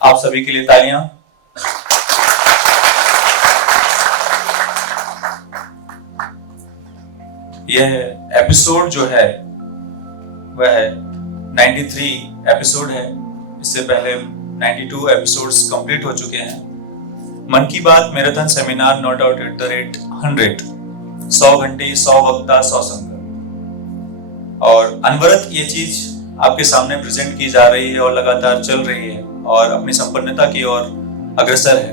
आप सभी के लिए तालियां। यह एपिसोड जो है वह 93 एपिसोड है। इससे पहले 92 एपिसोड्स कंप्लीट हो चुके हैं। मन की बात marathon seminar not out at the rate 100 घंटे 100 वक्ता 100 संकल्प, और अनवरत ये चीज आपके सामने प्रेजेंट की जा रही है और लगातार चल रही है और अपनी संपन्नता की ओर अग्रसर है।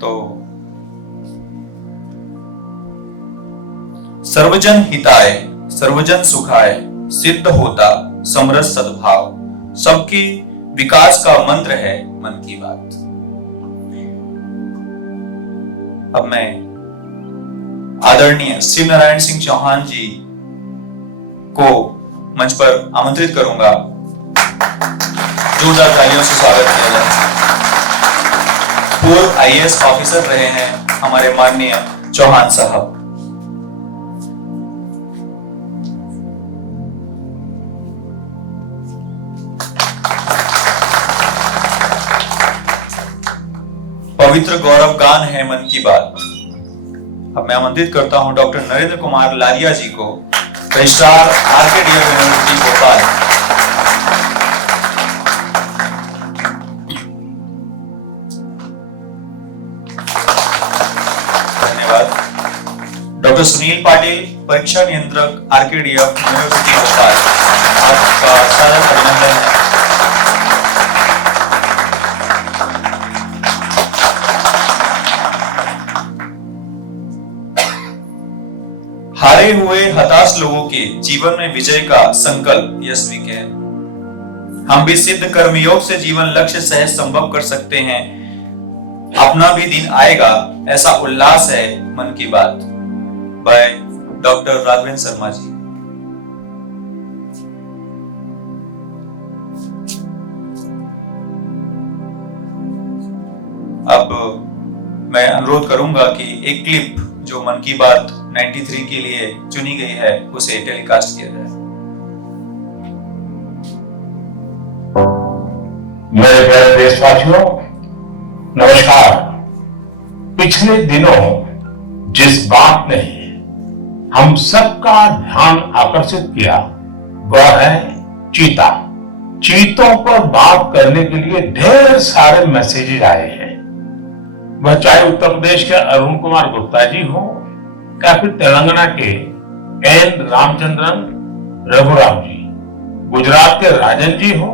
तो सर्वजन हिताय सर्वजन सुखाय सिद्ध होता समरस सद्भाव, सबके विकास का मंत्र है मन की बात। अब मैं आदरणीय शिव नारायण सिंह चौहान जी को मंच पर आमंत्रित करूंगा। जोरदार तालियों से स्वागत किया जाए। पूर्व आईएएस ऑफिसर रहे हैं हमारे माननीय चौहान साहब। पवित्र गौरव गान है मन की बात। अब मैं आमंत्रित करता हूं डॉक्टर नरेंद्र कुमार लालिया जी को, रजिस्ट्रार आरकेडीएफ यूनिवर्सिटी भोपाल। धन्यवाद। डॉक्टर सुनील पाटिल, परीक्षा नियंत्रक आरकेडीएफ यूनिवर्सिटी भोपाल, आपका सादर अभिनंदन है। हारे हुए हताश लोगों के जीवन में विजय का संकल्प यस वी कैन। हम भी सिद्ध कर्मयोग से जीवन लक्ष्य सहज संभव कर सकते हैं। अपना भी दिन आएगा ऐसा उल्लास है मन की बात। By doctor Raghavendra Sharma ji. अब मैं अनुरोध करूंगा कि एक क्लिप जो मन की बात 93 के लिए चुनी गई है उसे टेलीकास्ट किया जाए। मेरे प्यारे देशवासियों, नमस्कार। पिछले दिनों जिस बात ने हम सबका ध्यान आकर्षित किया वह है चीता। चीतों पर बात करने के लिए ढेर सारे मैसेजेस आए हैं। वह चाहे उत्तर प्रदेश के अरुण कुमार गुप्ता जी हो या फिर तेलंगाना के एन रामचंद्रन रघुराम जी, गुजरात के राजन जी हो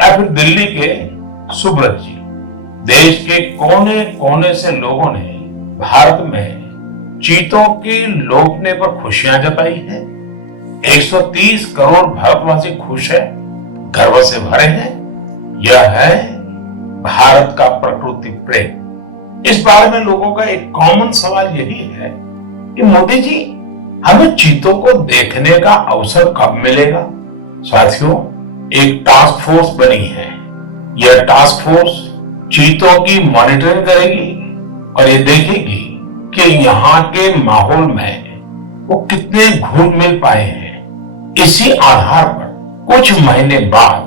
या फिर दिल्ली के सुब्रत जी। देश के कोने कोने से लोगों ने भारत में चीतों के लौटने पर खुशियां जताई है। 130 करोड़ भारतवासी खुश है, गर्व से भरे हैं। यह है भारत का प्रकृति प्रेम। इस बारे में लोगों का एक कॉमन सवाल यही है कि मोदी जी, हमें चीतों को देखने का अवसर कब मिलेगा? साथियों, एक टास्क फोर्स बनी है। यह टास्क फोर्स चीतों की मॉनिटरिंग करेगी और ये देखेगी कि यहाँ के माहौल में वो कितने घुल मिल पाए हैं। इसी आधार पर कुछ महीने बाद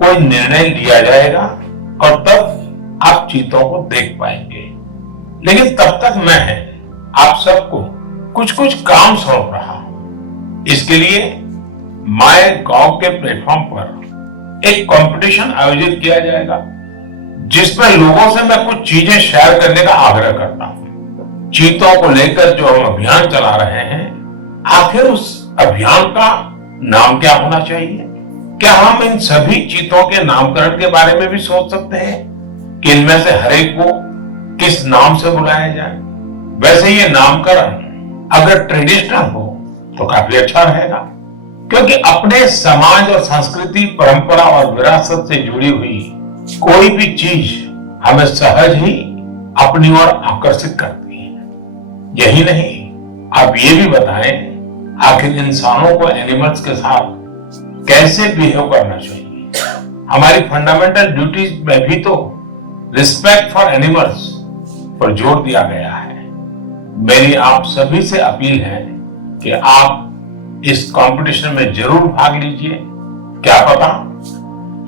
कोई निर्णय लिया जाएगा और तब आप चीतों को देख पाएंगे। लेकिन तब तक मैं आप सबको कुछ कुछ काम सौंप रहा हूं। इसके लिए माय गॉव के प्लेटफॉर्म पर एक कंपटीशन आयोजित किया जाएगा जिसमें लोगों से मैं कुछ चीजें शेयर करने का आग्रह करता हूं। चीतों को लेकर जो हम अभियान चला रहे हैं, आखिर उस अभियान का नाम क्या होना चाहिए? क्या हम इन सभी चीतों के नामकरण के बारे में भी सोच सकते हैं कि इनमें से हर एक को किस नाम से बुलाया जाए? वैसे ये नामकरण अगर ट्रेडिशनल हो तो काफी अच्छा रहेगा, क्योंकि अपने समाज और संस्कृति, परंपरा और विरासत से जुड़ी हुई कोई भी चीज हमें सहज ही अपनी ओर आकर्षित करती है। यही नहीं, आप ये भी बताएं आखिर इंसानों को एनिमल्स के साथ कैसे बिहेव करना चाहिए। हमारी फंडामेंटल ड्यूटीज में भी तो रिस्पेक्ट फॉर एनिमल्स पर जोर दिया गया है। मेरी आप सभी से अपील है कि आप इस कंपटीशन में जरूर भाग लीजिए। क्या पता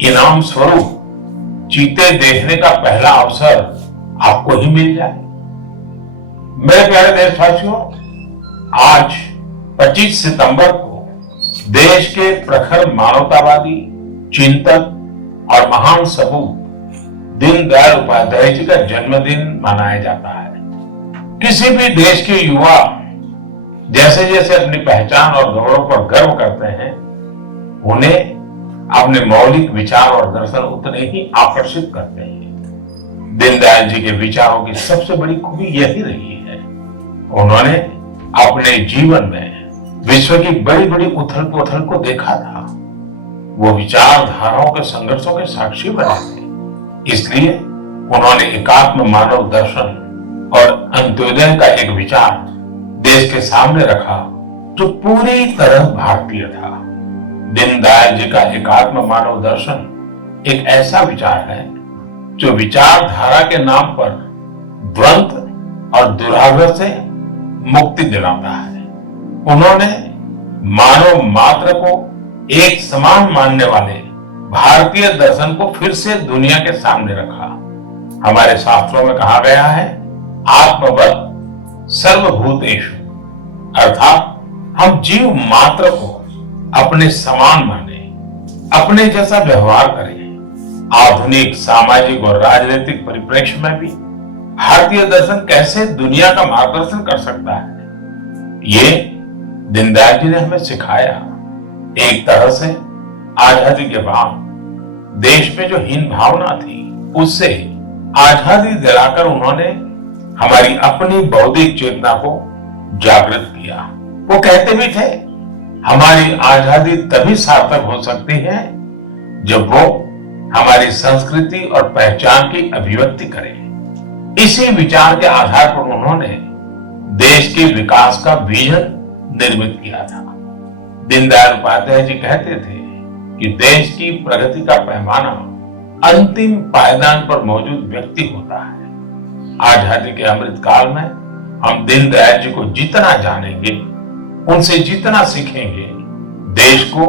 इनाम स्वरूप चीते देखने का पहला अवसर आपको ही मिल जाए। मेरे प्यारे देशवासियों, आज 25 सितंबर को देश के प्रखर मानवतावादी चिंतक और महान सपूत दीनदयाल उपाध्याय जी का जन्मदिन मनाया जाता है। किसी भी देश के युवा जैसे जैसे अपनी पहचान और गौरव पर गर्व करते हैं, उन्हें अपने मौलिक विचार और दर्शन उतने ही आकर्षित करते हैं। दीनदयाल जी के विचारों की सबसे बड़ी खूबी यही रही है, उन्होंने अपने जीवन में विश्व की बड़ी बड़ी उथल पुथल को देखा था। वो विचारधाराओं के संघर्षों के साक्षी बने थे। इसलिए उन्होंने एकात्म मानव दर्शन और अंत्योदय का एक विचार देश के सामने रखा, जो पूरी तरह भारतीय था। दीनदयाल जी का एकात्म मानव दर्शन एक ऐसा विचार है जो विचारधारा के नाम पर द्वंद्व और दुराग्रह से मुक्ति दिलाता है। उन्होंने मानव मात्र को एक समान मानने वाले भारतीय दर्शन को फिर से दुनिया के सामने रखा। हमारे शास्त्रों में कहा गया है, आत्मवत् सर्वभूतेषु, अर्थात हम जीव मात्र को अपने समान माने, अपने जैसा व्यवहार करें। आधुनिक सामाजिक और राजनीतिक परिप्रेक्ष्य में भी भारतीय दर्शन कैसे दुनिया का मार्गदर्शन कर सकता है, ये दीनदयाल जी ने हमें सिखाया। एक तरह से आजादी के बाद देश में जो हीन भावना थी, उससे आजादी दिलाकर उन्होंने हमारी अपनी बौद्धिक चेतना को जागृत किया। वो कहते भी थे, हमारी आजादी तभी सार्थक हो सकती है जब वो हमारी संस्कृति और पहचान की अभिव्यक्ति करे। इसी विचार के आधार पर उन्होंने देश के विकास का विजन निर्मित किया था। दीनदयाल उपाध्याय जी कहते थे कि देश की प्रगति का पैमाना अंतिम पायदान पर मौजूद व्यक्ति होता है। आजादी के अमृत काल में हम दीनदयाल जी को जितना जानेंगे, उनसे जितना सीखेंगे, देश को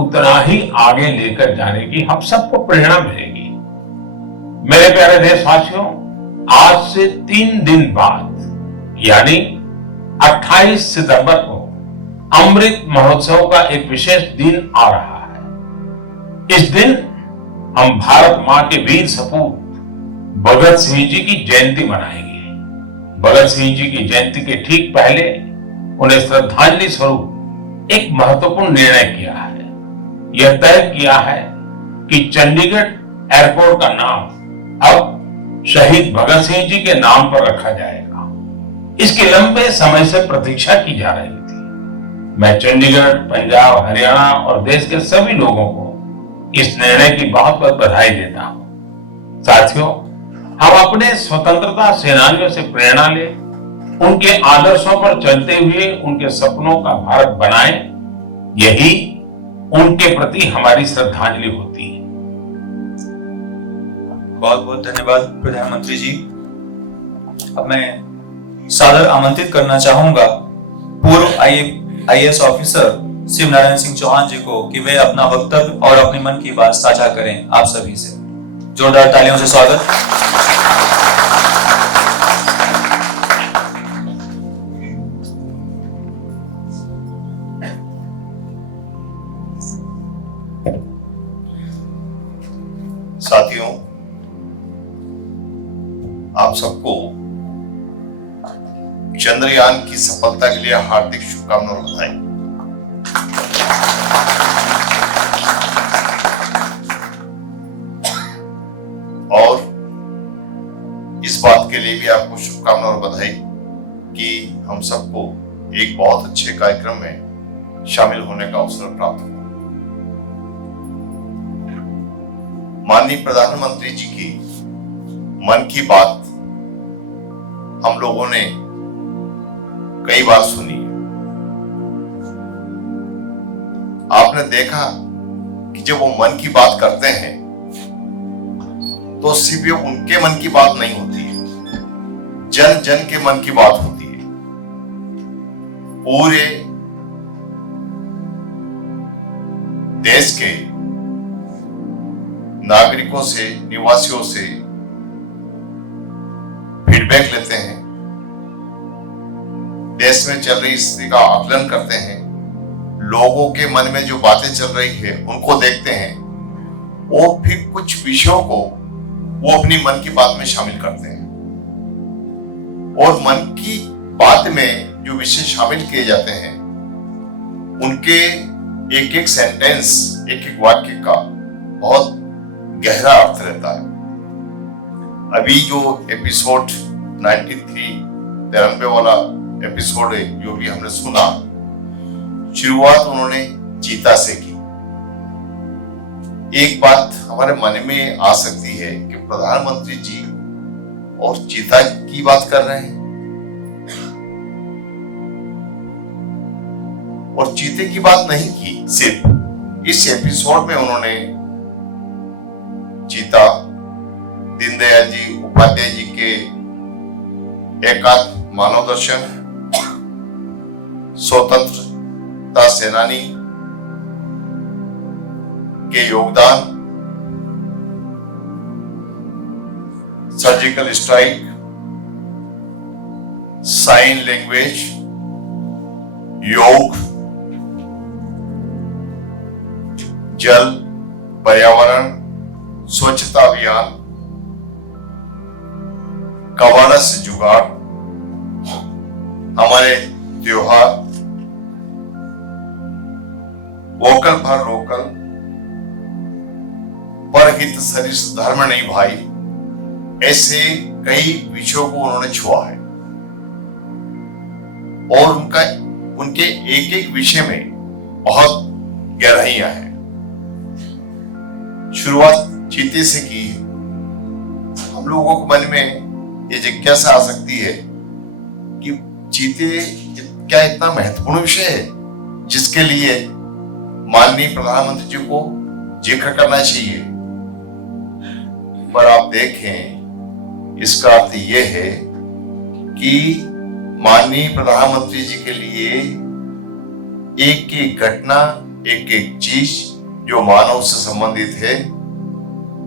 उतना ही आगे लेकर जाने की हम सबको प्रेरणा मिलेगी। मेरे प्यारे देशवासियों, आज से 3 दिन बाद यानी 28 सितंबर को अमृत महोत्सव का एक विशेष दिन आ रहा है। इस दिन हम भारत मां के वीर सपूत भगत सिंह जी की जयंती मनाएंगे। भगत सिंह जी की जयंती के ठीक पहले उन्हें श्रद्धांजलि स्वरूप एक महत्वपूर्ण निर्णय किया है। यह तय किया है कि चंडीगढ़ एयरपोर्ट का नाम अब शहीद भगत सिंह जी के नाम पर रखा जाएगा। इसकी लंबे समय से प्रतीक्षा की जा रही थी। मैं चंडीगढ़, पंजाब, हरियाणा और देश के सभी लोगों को इस निर्णय की बहुत बहुत बधाई देता हूं। साथियों, हम अपने स्वतंत्रता सेनानियों से प्रेरणा लें, उनके आदर्शों पर चलते हुए उनके सपनों का भारत बनाएं। यही उनके प्रति हमारी श्रद्धांजलि होती है। बहुत बहुत धन्यवाद प्रधानमंत्री जी। अब मैं सादर आमंत्रित करना चाहूंगा पूर्व IAS ऑफिसर शिव नारायण सिंह चौहान जी को कि वे अपना वक्तव्य और अपने मन की बात साझा करें आप सभी से। जोरदार तालियों से स्वागत। साथियों, आप सबको चंद्रयान की सफलता के लिए हार्दिक शुभकामनाएं और बधाई। और इस बात के लिए भी आपको शुभकामनाएं और बधाई कि हम सबको एक बहुत अच्छे कार्यक्रम में शामिल होने का अवसर प्राप्त हुआ। माननीय प्रधानमंत्री जी की मन की बात हम लोगों ने कई बार सुनी। आपने देखा कि जब वो मन की बात करते हैं तो सिर्फ उनके मन की बात नहीं होती है, जन जन के मन की बात होती है। पूरे देश के नागरिकों से, निवासियों से फीडबैक लेते हैं, देश में चल रही स्थिति का आकलन करते हैं, लोगों के मन में जो बातें चल रही है उनको देखते हैं, वो फिर कुछ विषयों को वो अपनी मन की बात में शामिल करते हैं। और मन की बात में जो विषय शामिल किए जाते हैं उनके एक एक सेंटेंस, एक एक वाक्य का बहुत गहरा अर्थ रहता है। अभी जो एपिसोड 93 वाला एपिसोड है जो भी हमने सुना, शुरुआत उन्होंने चीता से की। एक बात हमारे मन में आ सकती है कि प्रधानमंत्री जी और चीता की बात कर रहे हैं और चीते की बात नहीं की। सिर्फ इस एपिसोड में उन्होंने चीता, दीनदयाल जी उपाध्याय जी के एकात्म मानव दर्शन, स्वतंत्रता सेनानी के योगदान, सर्जिकल स्ट्राइक, साइन लैंग्वेज, योग, जल, पर्यावरण, स्वच्छता अभियान, कबाड़ा से जुगाड़, हमारे त्योहार, वोकल फॉर लोकल, परहित सरिस धर्म नहीं भाई, ऐसे कई विषयों को उन्होंने छुआ है और उनके एक एक विषय में बहुत गहराइयां हैं। शुरुआत चीते से की। हम लोगों के मन में ये जिज्ञासा आ सकती है कि चीते क्या इतना महत्वपूर्ण विषय है जिसके लिए माननीय प्रधानमंत्री जी को जिक्र करना चाहिए। पर आप देखें, इसका अर्थ यह है कि माननीय प्रधानमंत्री जी के लिए एक एक घटना, एक एक चीज जो मानव से संबंधित है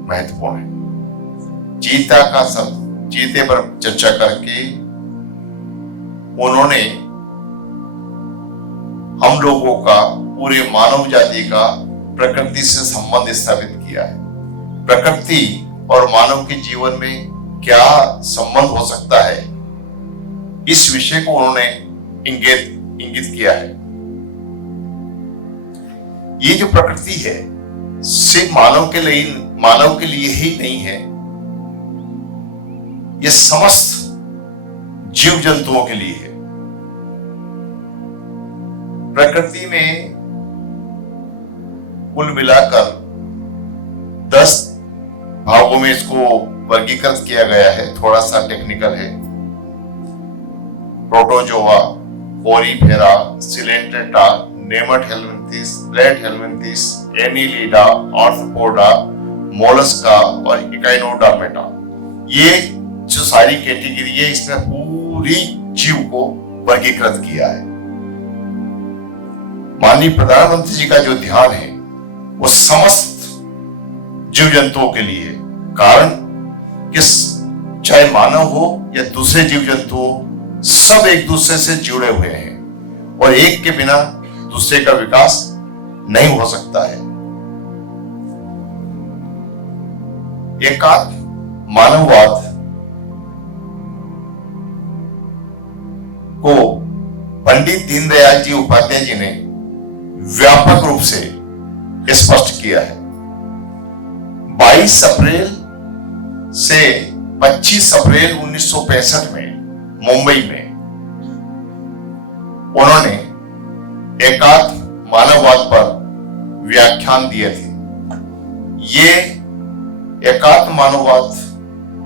महत्वपूर्ण है। चीते पर चर्चा करके उन्होंने हम लोगों का, पूरे मानव जाति का प्रकृति से संबंध स्थापित किया है। प्रकृति और मानव के जीवन में क्या संबंध हो सकता है, इस विषय को उन्होंने इंगित किया है। ये जो प्रकृति है सिर्फ मानव के लिए ही नहीं है, ये समस्त जीव जंतुओं के लिए है। प्रकृति में कुल मिलाकर 10 भागों में इसको वर्गीकृत किया गया है। थोड़ा सा टेक्निकल है। Protozoa, porifera, coelenterata, nemathelminthes, platyhelminthes, annelida, arthropoda, mollusca और इकाइनोडर्मेटा, ये जो सारी कैटेगरी है इसमें पूरी जीव को वर्गीकृत किया है। माननीय प्रधानमंत्री जी का जो ध्यान है वो समस्त जीव जंतुओं के लिए, कारण कि चाहे मानव हो या दूसरे जीव जंतु हो, सब एक दूसरे से जुड़े हुए हैं और एक के बिना दूसरे का विकास नहीं हो सकता है। एकात्म मानववाद को पंडित दीनदयाल जी उपाध्याय जी ने व्यापक रूप से स्पष्ट किया है। 22 अप्रैल से 25 अप्रैल 1965 में मुंबई में उन्होंने एकात्म मानववाद पर व्याख्यान दिए थे। ये एकात्म मानववाद,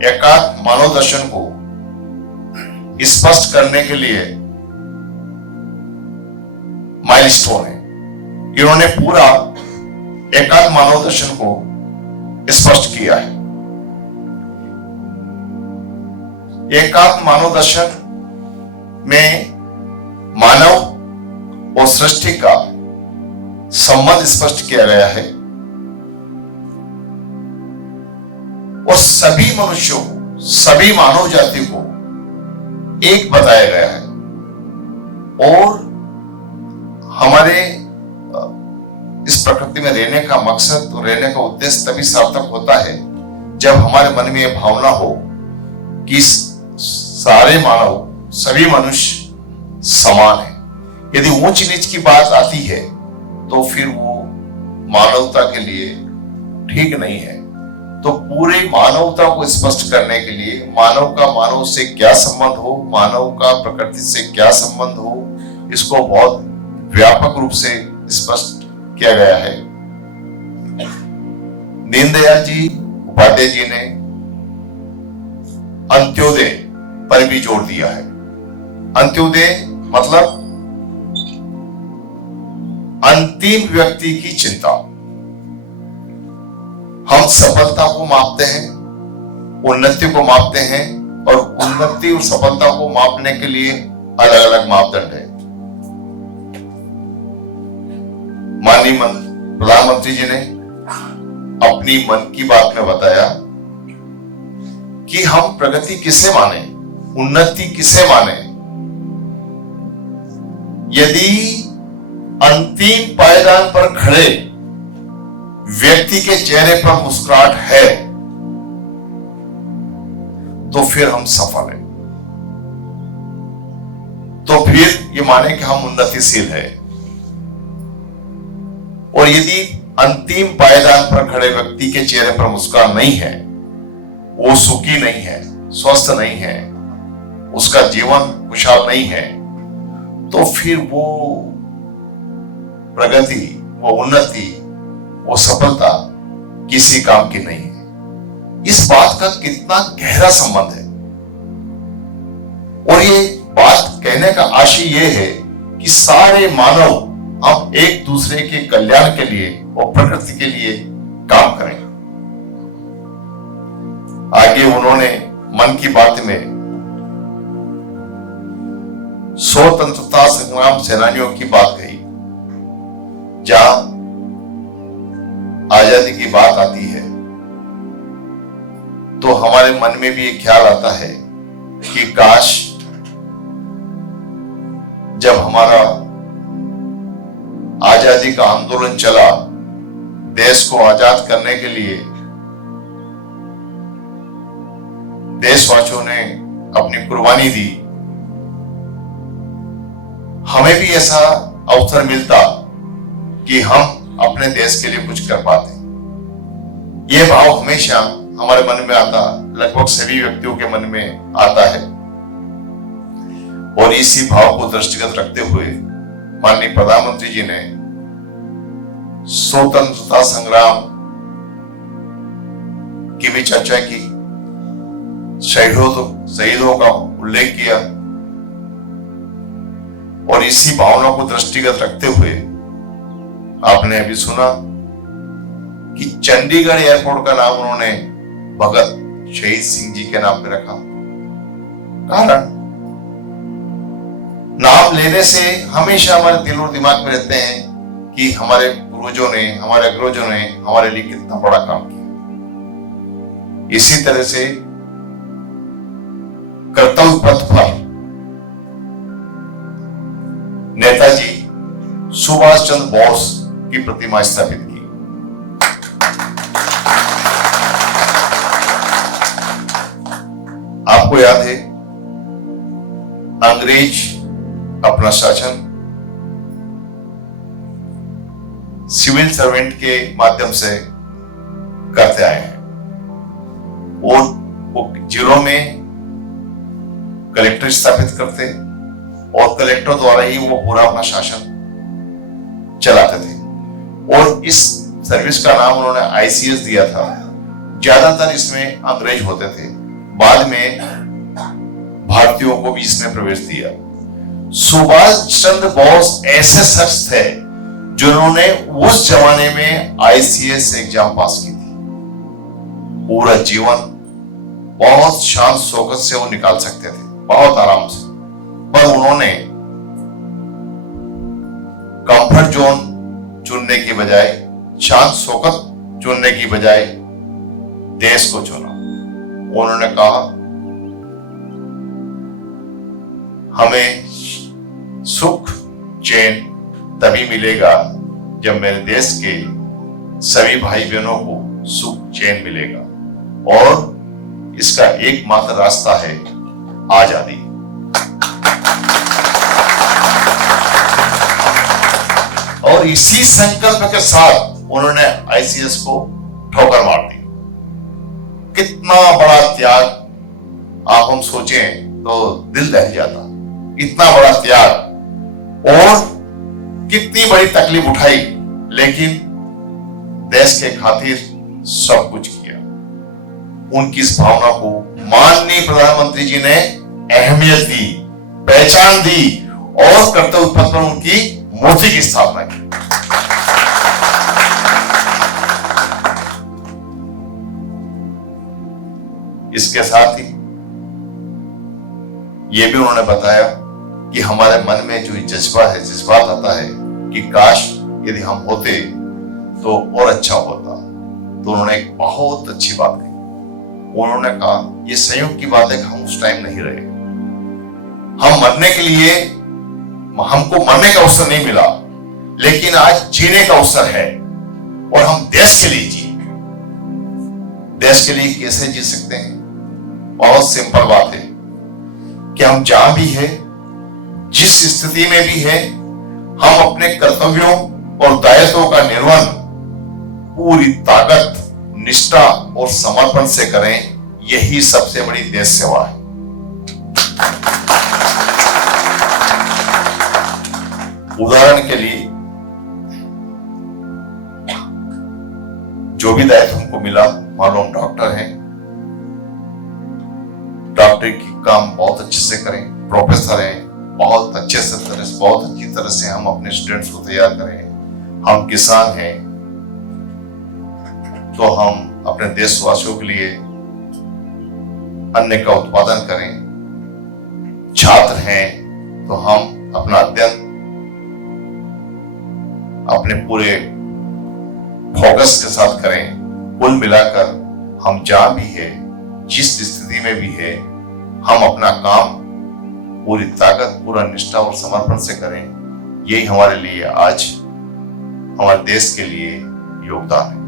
एकात्म मानव दर्शन को स्पष्ट करने के लिए माइलस्टोन है। इन्होंने पूरा एकात्म मानव दर्शन को स्पष्ट किया है। एकात्म मानव दर्शन में मानव और सृष्टि का संबंध स्पष्ट किया गया है। सभी मनुष्यों को, सभी मानव जाति को एक बताया गया है। और हमारे इस प्रकृति में रहने का मकसद और रहने का उद्देश्य तभी सार्थक होता है जब हमारे मन में यह भावना हो कि सारे मानव, सभी मनुष्य समान है। यदि ऊंच नीच की बात आती है तो फिर वो मानवता के लिए ठीक नहीं है। तो पूरी मानवता को स्पष्ट करने के लिए मानव का मानव से क्या संबंध हो, मानव का प्रकृति से क्या संबंध हो, इसको बहुत व्यापक रूप से स्पष्ट किया गया है। दीनदयाल जी उपाध्याय जी ने अंत्योदय पर भी जोर दिया है। अंत्योदय मतलब अंतिम व्यक्ति की चिंता। हम सफलता को मापते हैं, उन्नति को मापते हैं, और उन्नति और सफलता को मापने के लिए अलग अलग मापदंड है। माननीय प्रधानमंत्री जी ने अपनी मन की बात में बताया कि हम प्रगति किसे माने, उन्नति किसे माने। यदि अंतिम पायदान पर खड़े व्यक्ति के चेहरे पर मुस्कुराहट है तो फिर हम सफल हैं। तो फिर ये माने कि हम उन्नतिशील हैं। और यदि अंतिम पायदान पर खड़े व्यक्ति के चेहरे पर मुस्कान नहीं है, वो सुखी नहीं है, स्वस्थ नहीं है, उसका जीवन खुशहाल नहीं है, तो फिर वो प्रगति, वो उन्नति, वो सफलता किसी काम की नहीं है। इस बात का कितना गहरा संबंध है। और ये बात कहने का आशय ये है कि सारे मानव हम एक दूसरे के कल्याण के लिए और प्रकृति के लिए काम करें। आगे उन्होंने मन की बात में स्वतंत्रता संग्राम सेनानियों की बात कही। जहां आजादी की बात आती है तो हमारे मन में भी एक ख्याल आता है कि काश जब हमारा आजादी का आंदोलन चला, देश को आजाद करने के लिए देशवासियों ने अपनी कुर्बानी दी, हमें भी ऐसा अवसर मिलता कि हम अपने देश के लिए कुछ कर पाते। यह भाव हमेशा हमारे मन में आता, लगभग सभी व्यक्तियों के मन में आता है। और इसी भाव को दृष्टिगत रखते हुए माननीय प्रधानमंत्री जी ने स्वतंत्रता संग्राम की भी चर्चा की, शहीदों का उल्लेख किया। और इसी भावना को दृष्टिगत रखते हुए आपने अभी सुना कि चंडीगढ़ एयरपोर्ट का नाम उन्होंने भगत शहीद सिंह जी के नाम पे रखा। कारण नाम लेने से हमेशा हमारे दिल और दिमाग में रहते हैं कि हमारे पूर्वजों ने, हमारे अग्रजों ने हमारे लिए कितना बड़ा काम किया। इसी तरह से कर्तव्य पथ पर नेताजी सुभाष चंद्र बोस की प्रतिमा स्थापित की। आपको याद है अंग्रेज अपना शासन सिविल सर्वेंट के माध्यम से करते आए हैं और वो जिलों में कलेक्टर स्थापित करते और कलेक्टर द्वारा ही वो पूरा अपना शासन चलाते थे। और इस सर्विस का नाम उन्होंने आईसीएस दिया था। ज्यादातर इसमें अंग्रेज होते थे, बाद में भारतीयों को भी इसने प्रवेश दिया। सुभाष चंद्र बोस ऐसे शख्स थे जिन्होंने उस जमाने में आईसीएस एग्जाम पास की थी। पूरा जीवन बहुत शांत शौकत से वो निकाल सकते थे, बहुत आराम से, पर उन्होंने कंफर्ट जोन चुनने की बजाय, शांत शौकत चुनने की बजाय देश को चुना। उन्होंने कहा हमें सुख चैन तभी मिलेगा जब मेरे देश के सभी भाई बहनों को सुख चैन मिलेगा, और इसका एकमात्र रास्ता है आजादी। और इसी संकल्प के साथ उन्होंने आईसीएस को ठोकर मार दी। कितना बड़ा त्याग, आप हम सोचें तो दिल दहल जाता। इतना बड़ा त्याग और कितनी बड़ी तकलीफ उठाई, लेकिन देश के खातिर सब कुछ किया। उनकी इस भावना को माननीय प्रधानमंत्री जी ने अहमियत दी, पहचान दी और कर्तव्य पथ पर उनकी मूर्ति की स्थापना की। इसके साथ ही यह भी उन्होंने बताया कि हमारे मन में जो जज्बात आता है कि काश यदि हम होते तो और अच्छा होता। तो उन्होंने एक बहुत अच्छी बात कही। उन्होंने कहा यह संयोग की बात है कि हम उस टाइम नहीं रहे। हम मरने के लिए, हमको मरने का अवसर नहीं मिला, लेकिन आज जीने का अवसर है और हम देश के लिए जिए। देश के लिए कैसे जी सकते हैं? बहुत सिंपल बात है कि हम जहां भी है, जिस स्थिति में भी है, हम अपने कर्तव्यों और दायित्वों का निर्वहन पूरी ताकत, निष्ठा और समर्पण से करें। यही सबसे बड़ी देश सेवा है। उदाहरण के लिए जो भी दायित्व हमको मिला, मालूम डॉक्टर हैं, डॉक्टरी की काम बहुत अच्छे से करें। प्रोफेसर हैं, बहुत अच्छी तरह से हम अपने स्टूडेंट्स को तैयार करें। हम किसान हैं तो हम अपने देशवासियों के लिए अन्न का उत्पादन करें। छात्र हैं तो हम अपना अध्ययन अपने पूरे फोकस के साथ करें। कुल मिलाकर हम जहां भी है, जिस स्थिति में भी है, हम अपना काम पूरी ताकत, पूरा निष्ठा और समर्पण से करें। यही हमारे लिए आज हमारे देश के लिए योगदान है।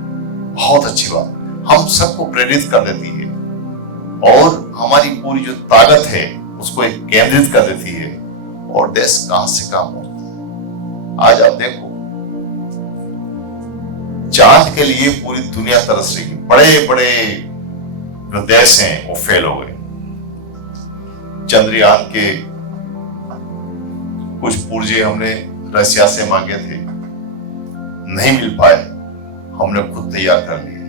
बहुत अच्छी बात, हम सबको प्रेरित कर देती है और हमारी पूरी जो ताकत है उसको एक केंद्रित कर देती है, और देश कहां से काम होता है। आज आप देखो, चांद के लिए पूरी दुनिया तरस रही है। बड़े बड़े जो देश हैं वो फेल हो गए। चंद्रयान के कुछ पुर्जे हमने रशिया से मांगे थे, नहीं मिल पाए, हमने खुद तैयार कर लिए।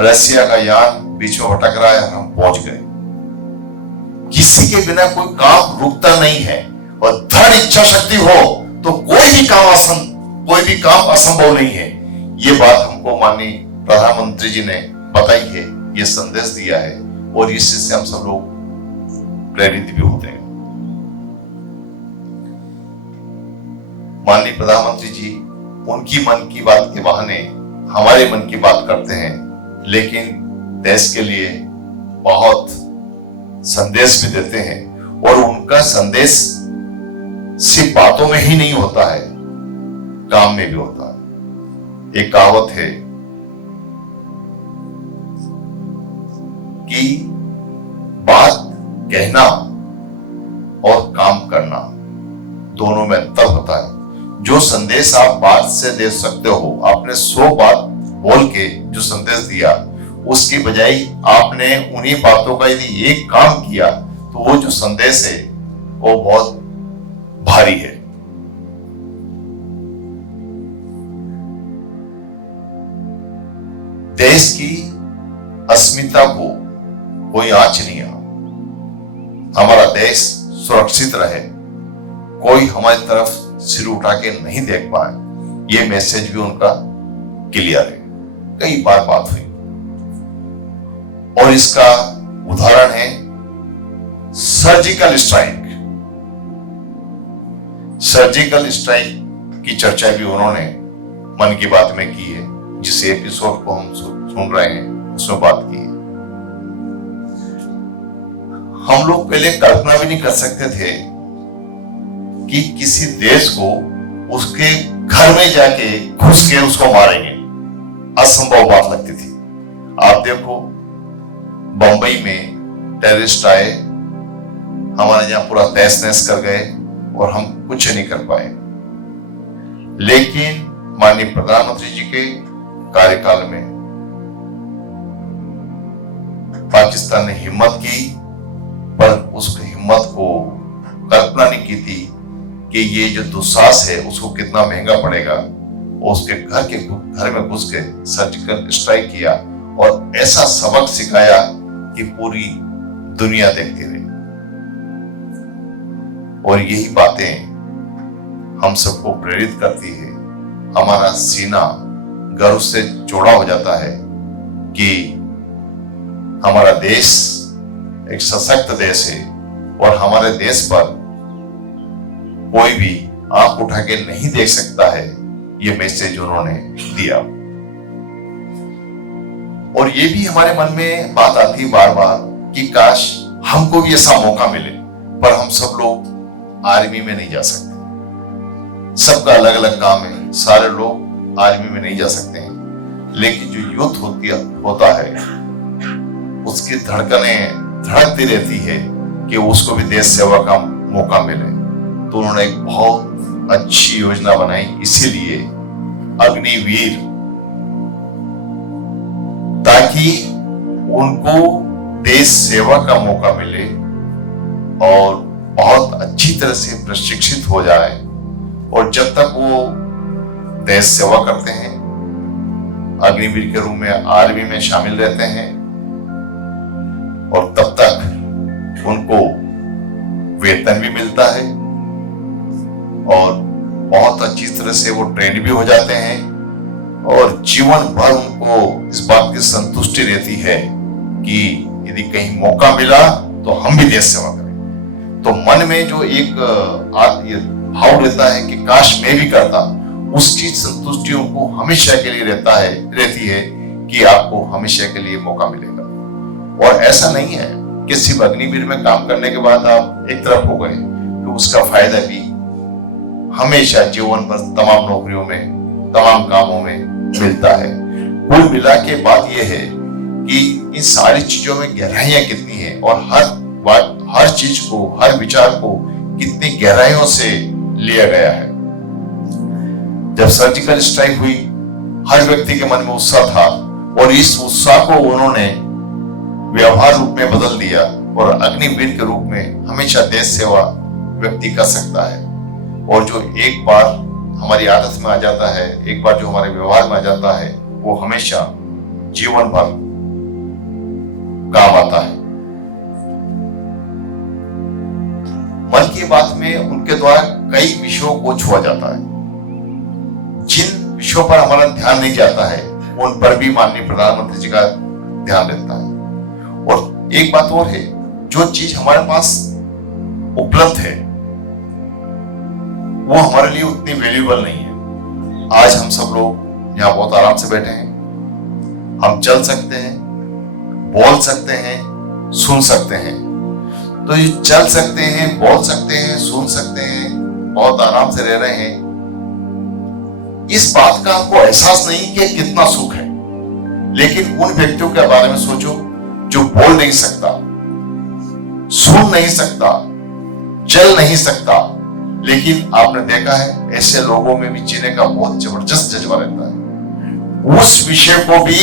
रशिया का यान बीच में भटक रहा है, हम पहुंच गए। किसी के बिना कोई काम रुकता नहीं है, और दृढ़ इच्छा शक्ति हो तो कोई भी काम असंभव नहीं है। ये बात हमको माननीय प्रधानमंत्री जी ने बताई है, ये संदेश दिया है, और इससे हम सब लोग प्रेरित भी होते हैं। माननीय प्रधानमंत्री जी उनकी मन की बात के बहाने हमारे मन की बात करते हैं, लेकिन देश के लिए बहुत संदेश भी देते हैं। और उनका संदेश सिर्फ बातों में ही नहीं होता है, काम में भी होता है। एक कहावत है कि बात कहना और काम करना दोनों में अंतर होता है। जो संदेश आप बात से दे सकते हो, आपने 100 बात बोल के जो संदेश दिया, उसकी बजाय आपने उन्हीं बातों का यदि एक काम किया, तो वो जो संदेश है वो बहुत भारी है। देश की अस्मिता को कोई आंच नहीं आ, हमारा देश सुरक्षित रहे, कोई हमारी तरफ सिर उठा के नहीं देख पाए, ये मैसेज भी उनका क्लियर है। कई बार बात हुई, और इसका उदाहरण है सर्जिकल स्ट्राइक। सर्जिकल स्ट्राइक की चर्चा भी उन्होंने मन की बात में की है, जिस एपिसोड को हम सुन रहे हैं उसमें बात की है। हम लोग पहले कल्पना भी नहीं कर सकते थे कि किसी देश को उसके घर में जाके घुस के उसको मारेंगे। असंभव बात लगती थी। आप देखो, बंबई में टेररिस्ट आए, हमारे यहां पूरा तहस नहस कर गए और हम कुछ नहीं कर पाए। लेकिन माननीय प्रधानमंत्री जी के कार्यकाल में पाकिस्तान ने हिम्मत की, पर उस हिम्मत को कल्पना नहीं की थी कि ये जो दुस्साहस है उसको कितना महंगा पड़ेगा। और उसके घर में घुस के सर्जिकल स्ट्राइक किया और ऐसा सबक सिखाया कि पूरी दुनिया देखती रही। और यही बातें हम सबको प्रेरित करती है। हमारा सीना गर्व से चौड़ा हो जाता है कि हमारा देश एक सशक्त देश है और हमारे देश पर कोई भी आंख उठा के नहीं देख सकता है। ये मैसेज उन्होंने दिया। और ये भी हमारे मन में बात आती है बार बार कि काश हमको भी ऐसा मौका मिले, पर हम सब लोग आर्मी में नहीं जा सकते। सबका अलग अलग काम है, सारे लोग आर्मी में नहीं जा सकते हैं। लेकिन जो युद्ध होता है उसकी धड़कनें धड़कती रहती है कि उसको भी देश सेवा का मौका मिले। तो उन्होंने एक बहुत अच्छी योजना बनाई, इसीलिए अग्निवीर, ताकि उनको देश सेवा का मौका मिले और बहुत अच्छी तरह से प्रशिक्षित हो जाए। और जब तक वो देश सेवा करते हैं, अग्निवीर के रूप में आर्मी में शामिल रहते हैं, और तब तक उनको वेतन भी मिलता है और बहुत अच्छी तरह से वो ट्रेन भी हो जाते हैं। और जीवन भर उनको इस बात की संतुष्टि रहती है कि यदि कहीं मौका मिला तो हम भी देश सेवा करें। तो मन में जो एक भाव रहता है कि काश मैं भी करता, उसकी संतुष्टि उनको हमेशा के लिए रहती है कि आपको हमेशा के लिए मौका मिलेगा। और ऐसा नहीं है कि सिर्फ अग्निवीर में काम करने के बाद आप एक तरफ हो गए, तो उसका फायदा भी हमेशा जीवन भर तमाम नौकरियों में, तमाम कामों में मिलता है। कुल मिला के बात यह है कि इन सारी चीजों में गहराइयां कितनी है और हर चीज को, हर विचार को कितनी गहराइयों से लिया गया है। जब सर्जिकल स्ट्राइक हुई, हर व्यक्ति के मन में उत्साह था और इस उत्साह को उन्होंने व्यवहार रूप में बदल दिया और अग्निवीर के रूप में हमेशा देश सेवा व्यक्ति कर सकता है। और जो एक बार हमारी आदत में आ जाता है, एक बार जो हमारे व्यवहार में आ जाता है, वो हमेशा जीवन भर काम आता है। मन की बात में उनके द्वारा कई विषयों को छुआ जाता है। जिन विषयों पर हमारा ध्यान नहीं जाता है, उन पर भी माननीय प्रधानमंत्री जी का ध्यान रहता है। और एक बात और है, जो चीज हमारे पास उपलब्ध है वो हमारे लिए उतनी वैल्यूएबल नहीं है। आज हम सब लोग यहाँ बहुत आराम से बैठे हैं, हम चल सकते हैं, बोल सकते हैं, सुन सकते हैं। तो ये चल सकते हैं, बोल सकते हैं, सुन सकते हैं, बहुत आराम से रह रहे हैं, इस बात का आपको एहसास नहीं कि कितना सुख है। लेकिन उन व्यक्तियों के बारे में सोचो जो बोल नहीं सकता, सुन नहीं सकता, चल नहीं सकता, लेकिन आपने देखा है ऐसे लोगों में भी जीने का बहुत जबरदस्त जज्बा रहता है। उस विषय को भी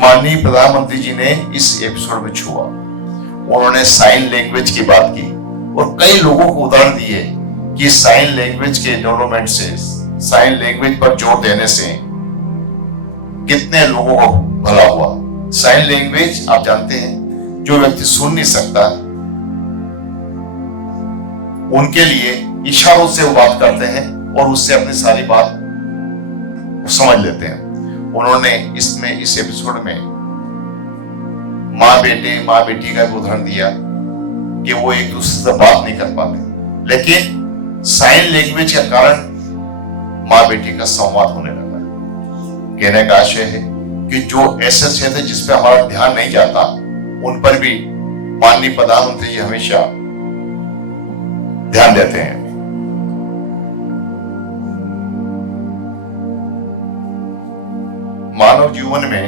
माननीय प्रधानमंत्री जी ने इस एपिसोड में छुआ। उन्होंने साइन लैंग्वेज की बात की और कई लोगों को उदाहरण दिए कि साइन लैंग्वेज के डेवलपमेंट से, साइन लैंग्वेज पर जोर देने से कितने लोगों को भला हुआ। साइन लैंग्वेज आप जानते हैं, जो व्यक्ति सुन नहीं सकता उनके लिए इशारों से वो बात करते हैं और उससे अपनी सारी बात समझ लेते हैं। उन्होंने इसमें इस एपिसोड में माँ बेटी का उदाहरण दिया कि वो एक दूसरे से बात नहीं कर पाते, लेकिन साइन लैंग्वेज के कारण माँ बेटी का संवाद होने लगा। कहने का आशय है कि जो ऐसे क्षेत्र जिस पे हमारा ध्यान नहीं जाता, उन पर भी माननीय प्रधानमंत्री जी हमेशा ध्यान देते हैं। मानव जीवन में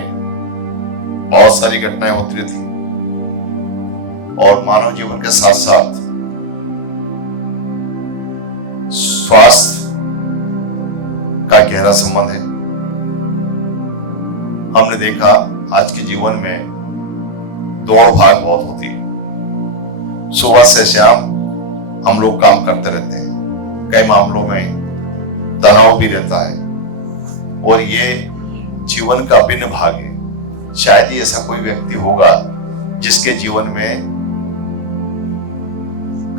बहुत सारी घटनाएं होती थी और मानव जीवन के साथ साथ स्वास्थ्य का गहरा संबंध है। हमने देखा आज के जीवन में दौड़ भाग बहुत होती है। सुबह से शाम हम लोग काम करते रहते हैं, कई मामलों में तनाव भी रहता है और ये जीवन का अभिन्न भाग है। शायद ही ऐसा कोई व्यक्ति होगा जिसके जीवन में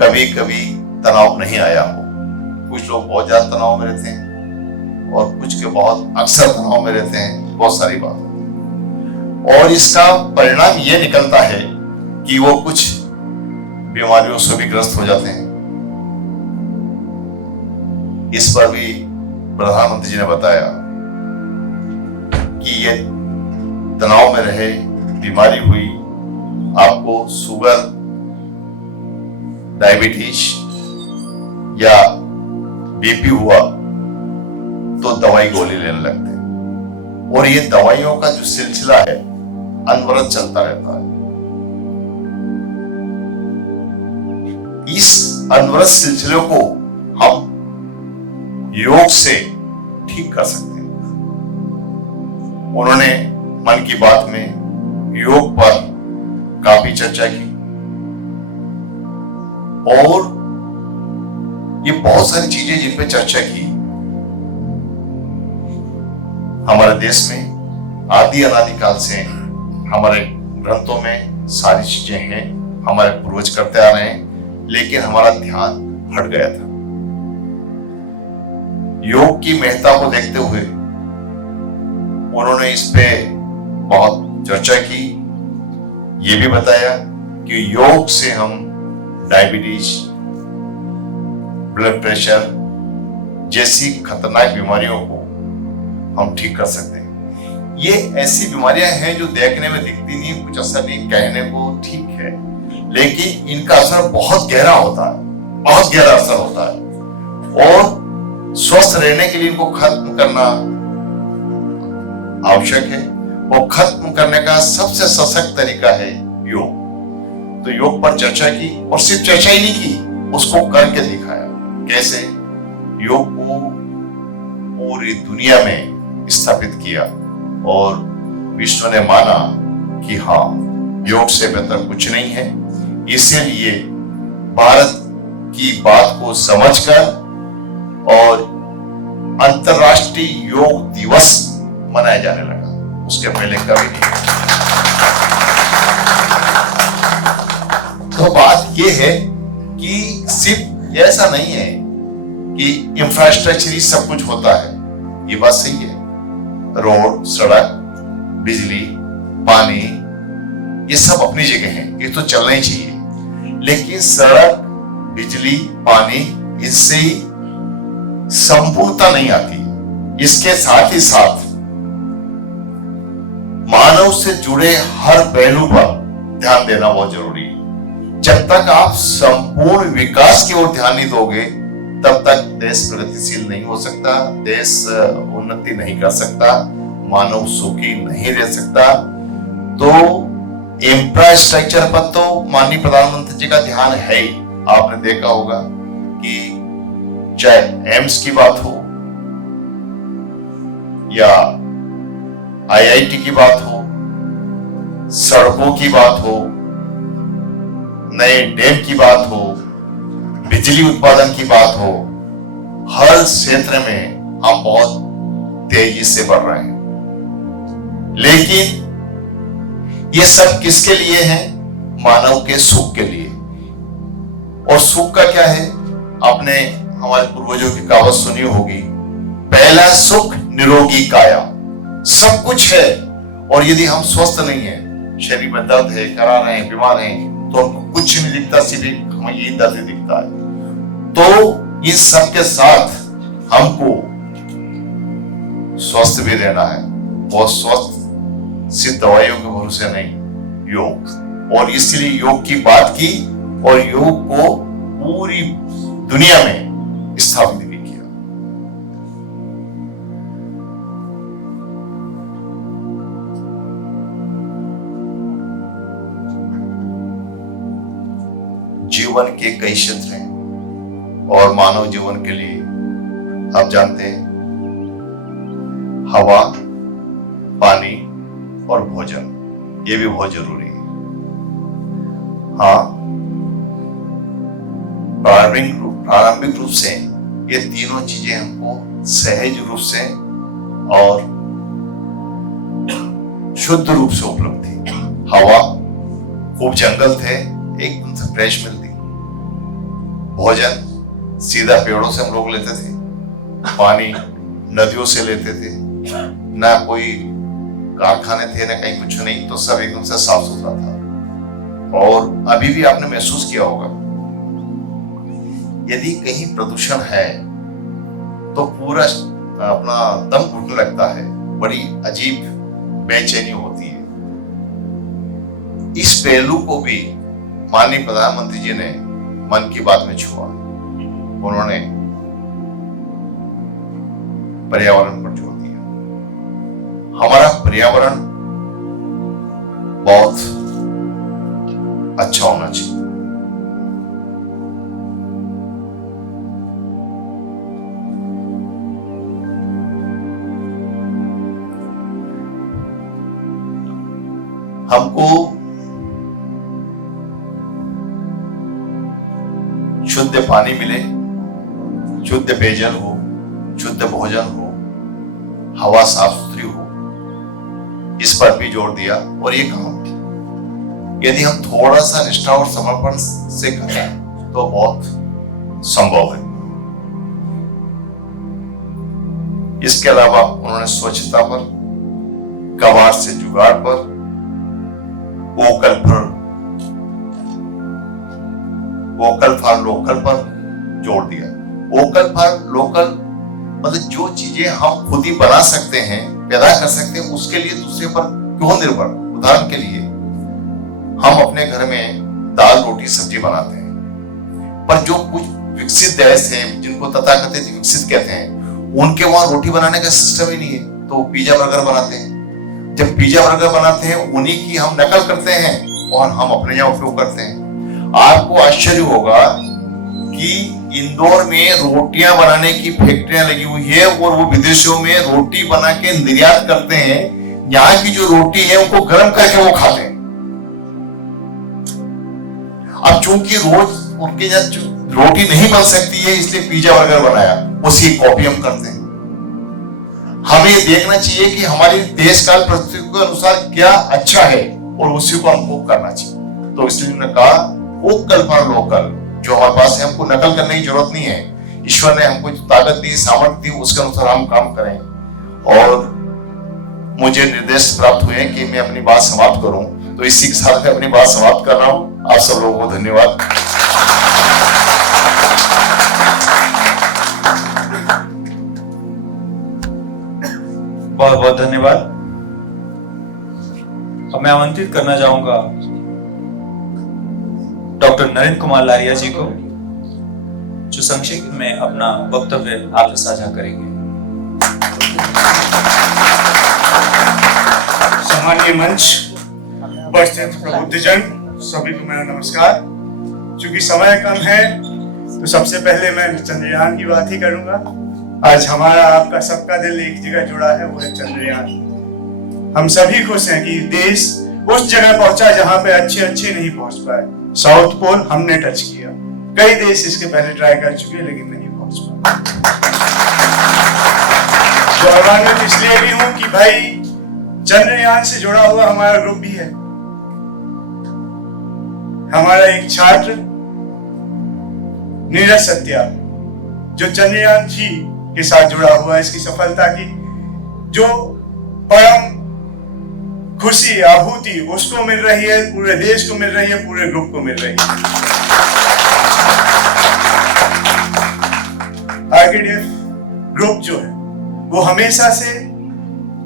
कभी कभी तनाव नहीं आया हो। कुछ लोग बहुत ज्यादा तनाव में रहते हैं और कुछ के बहुत अक्सर तनाव में रहते हैं, बहुत सारी बात। और इसका परिणाम ये निकलता है कि वो कुछ बीमारियों से भी ग्रस्त हो जाते हैं। इस पर भी प्रधानमंत्री जी ने बताया कि ये तनाव में रहे, बीमारी हुई, आपको शुगर, डायबिटीज या बीपी हुआ तो दवाई गोली लेने लगते हैं और ये दवाइयों का जो सिलसिला है अनवरत चलता रहता है। इस अनवरत सिलसिले को हम योग से ठीक कर सकते हैं। उन्होंने मन की बात में योग पर काफी चर्चा की और ये बहुत सारी चीजें जिन पे चर्चा की। हमारे देश में आदि अनादिकाल से हमारे ग्रंथों में सारी चीजें हैं, हमारे पूर्वज करते आ रहे हैं, लेकिन हमारा ध्यान हट गया था। योग की महत्ता को देखते हुए उन्होंने इस पे बहुत चर्चा की। ये भी बताया कि योग से हम डायबिटीज, ब्लड प्रेशर जैसी खतरनाक बीमारियों को हम ठीक कर सकते हैं। ये ऐसी बीमारियां हैं जो देखने में दिखती नहीं, कुछ असर नहीं, कहने को ठीक है, लेकिन इनका असर बहुत गहरा होता है, बहुत गहरा असर होता है और स्वस्थ रहने के लिए इनको खत्म करना आवश्यक है। और खत्म करने का सबसे सशक्त तरीका है योग। तो योग पर चर्चा की और सिर्फ चर्चा ही नहीं की, उसको करके दिखाया। कैसे? योग को पूरी दुनिया में स्थापित किया और विश्व ने माना कि हाँ, योग से बेहतर कुछ नहीं है। इसीलिए भारत की बात को समझकर और अंतर्राष्ट्रीय योग दिवस मनाया जाने लगा। उसके पहले कभी नहीं। तो बात यह है कि सिर्फ ऐसा नहीं है कि इंफ्रास्ट्रक्चर ही सब कुछ होता है। ये बात सही है, रोड, सड़क, बिजली, पानी, ये सब अपनी जगह है, ये तो चलना ही चाहिए। लेकिन सड़क, बिजली, पानी, इससे ही संपूर्णता नहीं आती। इसके साथ ही साथ मानव से जुड़े हर पहलू पर ध्यान देना बहुत जरूरी है। जब तक आप संपूर्ण विकास की ओर ध्यान नहीं दोगे, तब तक देश प्रगतिशील नहीं हो सकता, देश उन्नति नहीं कर सकता, मानव सुखी नहीं रह सकता। तो इंफ्रास्ट्रक्चर पर तो माननीय प्रधानमंत्री जी का ध्यान है ही। आपने देखा होगा कि चाहे एम्स की बात हो या आईआईटी की बात हो, सड़कों की बात हो, नए डैम की बात हो, बिजली उत्पादन की बात हो, हर क्षेत्र में हम बहुत तेजी से बढ़ रहे हैं। लेकिन ये सब किसके लिए है? मानव के सुख के लिए। और सुख का क्या है? आपने हमारे पूर्वजों की कहावत सुनी होगी, पहला सुख निरोगी काया। सब कुछ है और यदि हम स्वस्थ नहीं है, शरीर में दर्द है, करा रहे हैं, बीमार हैं, तो हमको कुछ नहीं दिखता, सिर्फ हमें यही दर्द दिखता है। तो इस सब के साथ हमको स्वस्थ भी रहना है और स्वस्थ सिर्फ दवाइयों के भरोसे नहीं, योग और इसलिए योग की बात की और योग को पूरी दुनिया में स्थापित भी किया। जीवन के कई क्षेत्र हैं और मानव जीवन के लिए आप जानते हैं हवा, पानी और भोजन ये भी बहुत जरूरी है। हाँ, प्रारंभिक रूप से ये तीनों चीजें हमको सहज रूप से और शुद्ध रूप से उपलब्ध थी। हवा, खूब जंगल थे, एकदम से फ्रेश मिलती। भोजन सीधा पेड़ों से हम लोग लेते थे। पानी नदियों से लेते थे, ना कोई कारखाने थे ना कहीं कुछ नहीं, तो सब एकदम से साफ सुथरा था। और अभी भी आपने महसूस किया होगा यदि कहीं प्रदूषण है तो पूरा अपना दम घुटने लगता है, बड़ी अजीब बेचैनी होती है। इस पहलू को भी माननीय प्रधानमंत्री जी ने मन की बात में छुआ। उन्होंने पर्यावरण पर जोर दिया। हमारा पर्यावरण बहुत अच्छा होना चाहिए। हमको शुद्ध पानी मिले, शुद्ध पेयजल हो, शुद्ध भोजन हो, हवा साफ सुथरी हो, इस पर भी जोर दिया। और ये काम यदि हम थोड़ा सा निष्ठा और समर्पण से करें तो बहुत संभव है। इसके अलावा उन्होंने स्वच्छता पर, कबाड़ से जुगाड़ पर, वोकल फॉर लोकल पर जोर दिया। वोकल फॉर लोकल मतलब जो चीजें हम खुद ही बना सकते हैं, पैदा कर सकते हैं, उसके लिए दूसरे पर क्यों निर्भर। उदाहरण के लिए हम अपने घर में दाल रोटी सब्जी बनाते हैं, पर जो कुछ विकसित देश हैं जिनको तथाकथित विकसित कहते हैं, उनके वहां रोटी बनाने का सिस्टम ही नहीं है, तो वो पिज्जा बर्गर बनाते हैं। जब पिज्जा बर्गर बनाते हैं उन्हीं की हम नकल करते हैं और हम अपने यहाँ उपयोग करते हैं। आपको आश्चर्य होगा कि इंदौर में रोटियां बनाने की फैक्ट्रियां लगी हुई है और वो विदेशों में रोटी बना के निर्यात करते हैं। यहाँ की जो रोटी है उनको गर्म करके वो खाते हैं। अब चूंकि रोज उनके यहाँ रोटी नहीं बन सकती है, इसलिए पिज्जा बर्गर बनाया, उसकी कॉपी हम करते हैं। हमें ये देखना चाहिए कि हमारी देश काल परिस्थिति के अनुसार क्या अच्छा है और उसी को हमको करना चाहिए। तो इसलिए उन्होंने कहा वोकल फॉर लोकल, जो हमारे पास है हमको नकल करने की जरूरत नहीं है। ईश्वर ने हमको जो ताकत दी, सामर्थ्य दी, उसके अनुसार हम काम करें। और मुझे निर्देश प्राप्त हुए कि मैं अपनी बात समाप्त करूं, तो इसी के साथ मैं अपनी बात समाप्त कर रहा हूं। आप सब लोगों को धन्यवाद। बहुत बहुत धन्यवाद। अब मैं आमंत्रित करना चाहूंगा डॉक्टर नरेंद्र कुमार लारिया जी को, जो संक्षिप्त में अपना वक्तव्य आपसे साझा करेंगे। सामान्य मंच, उपस्थित प्रबुद्धजन, सभी को मेरा नमस्कार। चूंकि समय कम है तो सबसे पहले मैं चंद्रयान की बात ही करूंगा। आज हमारा आपका सबका दिल एक जगह जुड़ा है, वो है चंद्रयान। हम सभी खुश हैं कि देश उस जगह पहुंचा जहां पे अच्छे नहीं पहुंच पाए। साउथ पोल हमने टच किया, कई देश इसके पहले ट्राई कर चुके लेकिन नहीं पहुंच पाए। गौरवान्वित इसलिए भी हूं कि भाई चंद्रयान से जुड़ा हुआ हमारा ग्रुप भी है। हमारा एक छात्र नीरज सत्या, जो चंद्रयान 3 के साथ जुड़ा हुआ है, इसकी सफलता की जो परम खुशी आहुति उसको मिल रही है, पूरे देश को मिल रही है, पूरे ग्रुप को मिल रही है। आरकेडीएफ ग्रुप जो है वो हमेशा से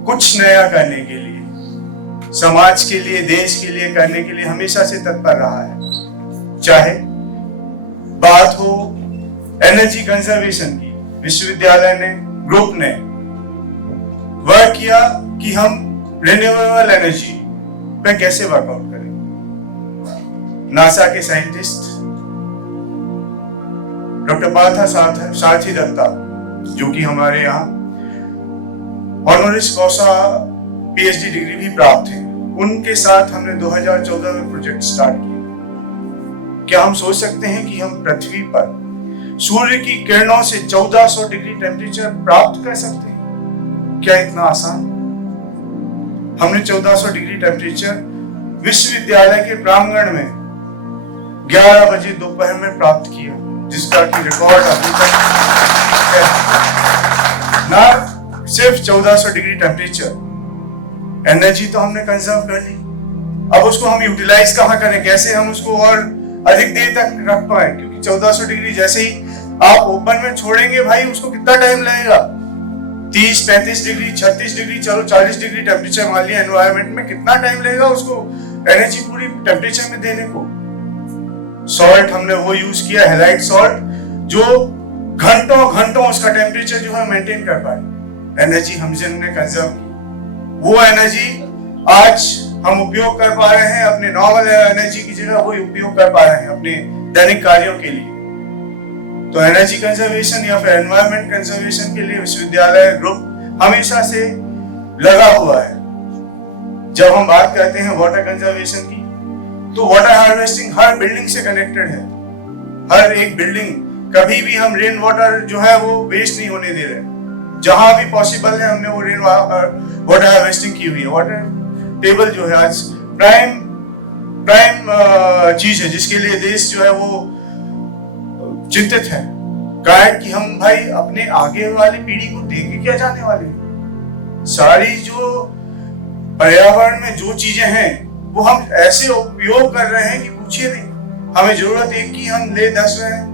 कुछ नया करने के लिए समाज के लिए, देश के लिए करने के लिए हमेशा से तत्पर रहा है। चाहे बात हो एनर्जी कंजर्वेशन की, विश्वविद्यालय ने, ग्रुप ने वर्क किया कि हम रिन्यूएबल एनर्जी पे कैसे वर्कआउट करें। नासा के साइंटिस्ट डॉक्टर पार्था सारथी दत्ता, जो कि हमारे यहाँ ऑनरिस कॉसा पीएचडी डिग्री भी प्राप्त है, उनके साथ हमने 2014 में प्रोजेक्ट स्टार्ट किया। क्या हम सोच सकते हैं कि हम पृथ्वी पर सूर्य की किरणों से 1400 डिग्री टेम्परेचर प्राप्त कर सकते हैं? क्या इतना आसान? हमने 1400 डिग्री टेम्परेचर विश्वविद्यालय के प्रांगण में 11 बजे दोपहर में प्राप्त किया, जिसका कि रिकॉर्ड अभी तक है। ना सिर्फ 1400 डिग्री टेम्परेचर, एनर्जी तो हमने कंजर्व कर ली, अब उसको हम यूटिलाइज कहाँ करें, कैसे हम उसको और अधिक देर तक रख पाए? क्योंकि 1400 डिग्री जैसे ही आप ओपन में छोड़ेंगे भाई, उसको कितना टाइम लगेगा? 30, 35 डिग्री, 36 डिग्री, चलो 40 डिग्री टेम्परेचर मान लिया एनवायरमेंट में, कितना टाइम लगेगा उसको एनर्जी पूरी टेम्परेचर में देने को? सॉल्ट हमने वो यूज किया, हैलाइट सॉल्ट, जो घंटों घंटों उसका टेम्परेचर जो है मेंटेन कर पाए। एनर्जी हमने कंजर्व की, वो एनर्जी आज हम उपयोग कर पा रहे हैं अपने नॉर्मल एनर्जी की जगह, वो उपयोग कर पा रहे हैं अपने दैनिक कार्यों के लिए। तो एनर्जी कंजर्वेशन या फिर एनवायरमेंट कंजर्वेशन के लिए विश्वविद्यालय ग्रुप हमेशा से लगा हुआ है। जब हम बात करते हैं वाटर कंजर्वेशन की, तो वाटर हार्वेस्टिंग हर बिल्डिंग से कनेक्टेड है। हर एक बिल्डिंग, कभी भी हम रेन वाटर जो है वो वेस्ट नहीं होने दे रहे। जहां भी पॉसिबल है हमने वो रेन वाटर हार्वेस्टिंग की हुई है। वाटर टेबल जो है आज प्राइम चीज है, जिसके लिए देश जो है वो चिंतित है। कारण कि हम भाई अपने आगे वाली पीढ़ी को देंगे क्या जाने वाले? सारी जो पर्यावरण में जो चीजें हैं वो हम ऐसे उपयोग कर रहे हैं कि पूछिए नहीं। हमें जरूरत एक की, हम ले 10 रहे हैं।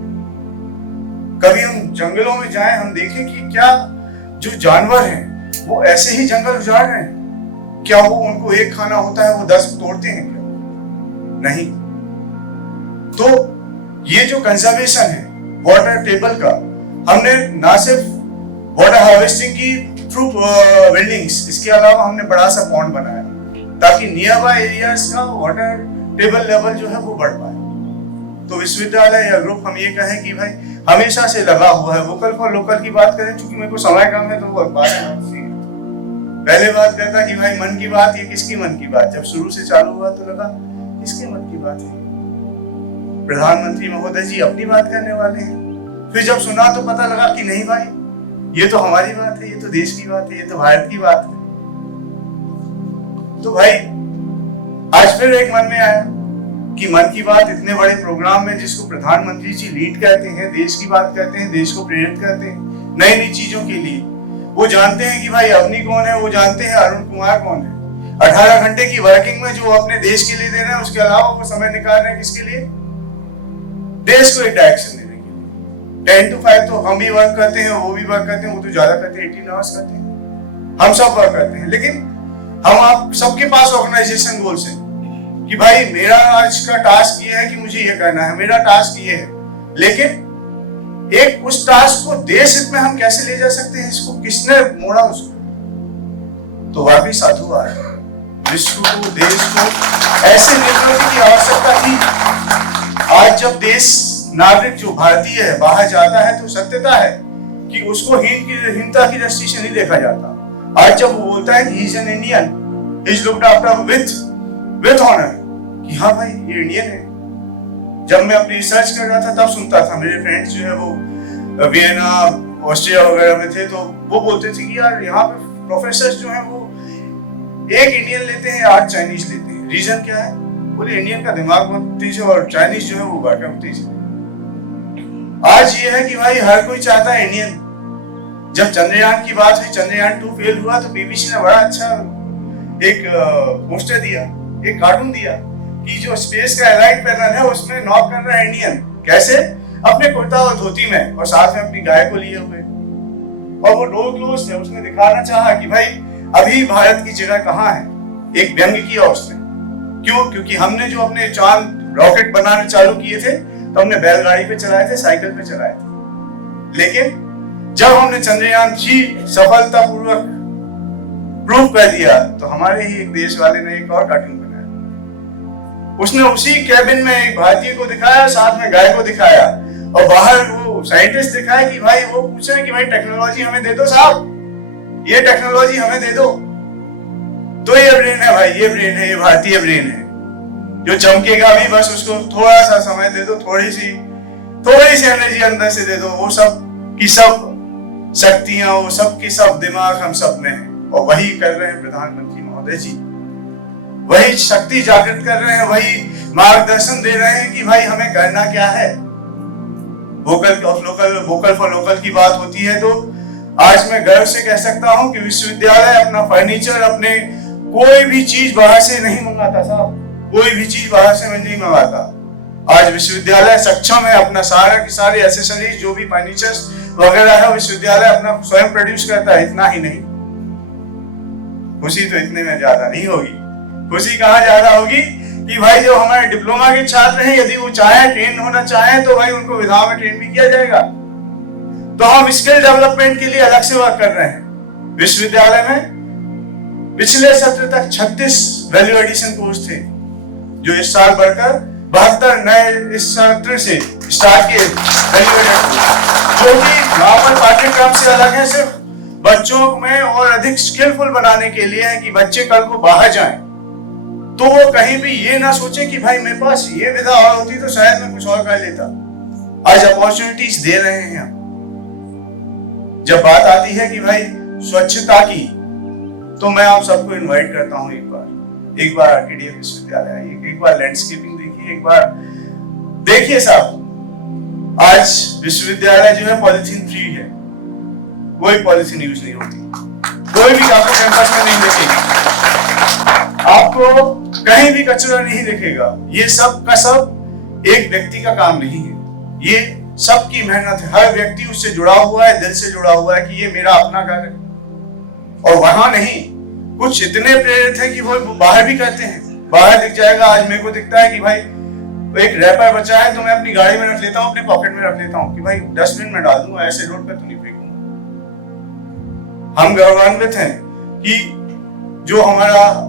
कभी हम जंगलों में जाएं, हम देखें कि क्या जो जानवर हैं वो ऐसे ही जंगल उजाड़ रहे हैं? क्या वो उनको एक खाना होता है वो 10 तोड़ते हैं क्या? नहीं। तो ये जो कंजर्वेशन है वाटर टेबल का, हमने ना सिर्फ वाटर हार्वेस्टिंग की थ्रू बिल्डिंग्स, इसके अलावा हमने बड़ा सा पॉन्ड बनाया ताकि नियर बाय एरियाज का वाटर टेबल लेवल जो है वो बढ़ पाए। तो विश्वविद्यालय या ग्रुप हम ये कहें कि भाई हमेशा से लगा हुआ है। वोकल फॉर लोकल की बात करें, चूंकि मेरे को समय कम है तो वो पहले बात करता कि भाई मन की बात, ये किसकी मन की बात? जब शुरू से चालू हुआ तो लगा किसके मन की बात है? प्रधानमंत्री महोदय जी अपनी बात करने वाले हैं। फिर जब सुना तो पता लगा कि नहीं भाई, ये तो हमारी बात है, ये तो देश की बात है, ये तो भारत की बात है। तो भाई आज फिर एक मन में आया कि मन की बात इतने बड़े प्रोग्राम में, जिसको प्रधानमंत्री जी लीड करते हैं, देश की बात करते हैं, देश को प्रेरित करते हैं नई नई चीजों के लिए। वो जानते हैं कि भाई अवनी कौन है, वो जानते हैं अरुण कुमार कौन है। 18 घंटे की वर्किंग में जो अपने देश के लिए दे रहे हैं, उसके अलावा वो समय निकाल रहे हैं किसके लिए? देश को एक डायरेक्शन देने के लिए। 10 to 5 तो हम भी वर्क करते हैं, वो भी वर्क करते हैं, वो तो ज्यादा करते हैं, 18 आवर्स करते हैं, हम सब वर्क करते हैं। लेकिन हम आप सबके पास ऑर्गेनाइजेशन गोल्स हैं कि भाई मेरा आज का टास्क ये है कि मुझे ये करना है, मेरा टास्क ये है। लेकिन एक उस टास्क को देश हित में हम कैसे ले जा सकते हैं, इसको किसने मोड़ा उसको? तो वाकई साधुवाद है। विश्व को, देश को ऐसे नेतृत्व की आवश्यकता थी। आज जब देश नागरिक जो भारतीय है बाहर जाता है तो सत्यता है कि उसको हीनता की दृष्टि से नहीं देखा जाता। आज जब वो बोलता है कि he is an Indian, he is looked after with honour, कि हाँ भाई ये इंडियन है। जब मैं अपनी रिसर्च कर रहा था तब सुनता था, मेरे फ्रेंड्स जो है वो वियना, ऑस्ट्रिया वगैरह में थे, तो वो बोलते थे कि यार यहाँ पे प्रोफेसर जो है वो एक इंडियन लेते हैं, 8 चाइनीज लेते हैं। रीजन क्या है? बोले इंडियन का दिमाग बहुत तेज है और चाइनीज जो है वो बाकी तेज है। आज ये है कि भाई हर कोई चाहता है इंडियन। जब चंद्रयान की बात हुई, चंद्रयान 2 फेल हुआ, तो बीबीसी ने बड़ा अच्छा एक पोस्टर दिया, एक कार्टून दिया कि जो स्पेस का एलाइट पैनल है उसमें नॉक कर रहा है इंडियन। कैसे? अपने कुर्ता और धोती में और साथ में अपनी गाय को लिए हुए। और वो डोर क्लोज थे, उसने दिखाना चाहा कि भाई अभी भारत की जगह कहाँ है। एक व्यंग किया उसने। क्यों? क्योंकि हमने जो अपने चांद रॉकेट बनाने चालू किए थे तो हमने बैलगाड़ी पे चलाए थे, साइकिल पे चलाए थे, लेकिन जब हमने चंद्रयान 3 सफलतापूर्वक प्रूव कर दिया तो हमारे ही एक देश वाले ने एक और कार्टून बनाया। उसने उसी कैबिन में एक भारतीय को दिखाया, साथ में गाय को दिखाया, और बाहर वो साइंटिस्ट दिखाया कि भाई, वो पूछ रहे कि भाई टेक्नोलॉजी हमें दे दो साहब, ये टेक्नोलॉजी हमें दे दो। तो ये ब्रेन है भाई, ये ब्रेन है, ये भारतीय ब्रेन है जो चमकेगा भी, बस उसको थोड़ा सा समय दे दो, थोड़ी सी एनर्जी अंदर से दे दो, वो सब की सब शक्तियां, वो सब की सब दिमाग हम सब में है। और वही कर रहे हैं प्रधानमंत्री महोदय जी, वही शक्ति जागृत कर रहे हैं, वही मार्गदर्शन दे रहे हैं कि भाई हमें करना क्या है। वोकल फॉर लोकल की बात होती है, तो आज मैं गर्व से कह सकता हूं कि विश्वविद्यालय अपना फर्नीचर, अपने कोई भी चीज बाहर से नहीं मंगाता साहब, कोई भी चीज बाहर से नहीं मंगाता। आज विश्वविद्यालय सक्षम है, अपना सारा की सारी एसेसरीज, जो भी फर्नीचर्स वगैरह है, विश्वविद्यालय अपना स्वयं प्रोड्यूस करता है। इतना ही नहीं, खुशी तो इतने में ज्यादा नहीं होगी। खुशी कहाँ ज्यादा होगी कि भाई जो हमारे डिप्लोमा के छात्र हैं, यदि वो चाहे ट्रेन होना चाहे तो भाई उनको विधा में ट्रेन भी किया जाएगा। तो हम स्किल डेवलपमेंट के लिए अलग से वर्क कर रहे हैं। विश्वविद्यालय में पिछले सत्र तक 36 वैल्यू एडिशन कोर्स थे, जो इस साल बढ़कर 72 नए इस सत्र से स्टार्ट किए वैल्यू एडिशन, जो कि नॉर्मल पाठ्यक्रम से अलग है, सिर्फ बच्चों में और अधिक स्किलफुल बनाने के लिए है कि बच्चे कल को बाहर जाएं तो वो कहीं भी ये ना सोचे कि भाई मेरे पास ये विधा और होती तो शायद मैं कुछ और कर लेता। आज अपॉर्चुनिटीज दे रहे हैं हम। जब बात आती है कि भाई स्वच्छता की, तो मैं आप सबको इनवाइट करता हूं, एक बार आरकेडीएफ विश्वविद्यालय आइए, एक बार लैंडस्केपिंग देखिए, एक बार देखिए साहब, आज विश्वविद्यालय जो है पॉलिथीन फ्री है, कोई पॉलिथीन यूज नहीं होती, कोई भी आपको कैंपस में नहीं दिखेगी, आपको कहीं भी कचरा नहीं दिखेगा। ये सब का सब एक व्यक्ति का काम नहीं है, ये सबकी मेहनत है। हर व्यक्ति उससे जुड़ा हुआ है, दिल से जुड़ा हुआ है कि ये मेरा अपना घर है। और वहां नहीं, कुछ इतने प्रेरित है कि वो बाहर भी करते हैं। बाहर दिख जाएगा, आज मेरे को दिखता है कि भाई एक रैपर बचा है तो मैं अपनी गाड़ी में रख लेता हूँ, अपने पॉकेट में रख लेता हूँ कि भाई डस्टबिन में डाल दूंगा, ऐसे रोड पे तो नहीं फेंकूंगा। हम गौरवान्वित हैं कि जो हमारा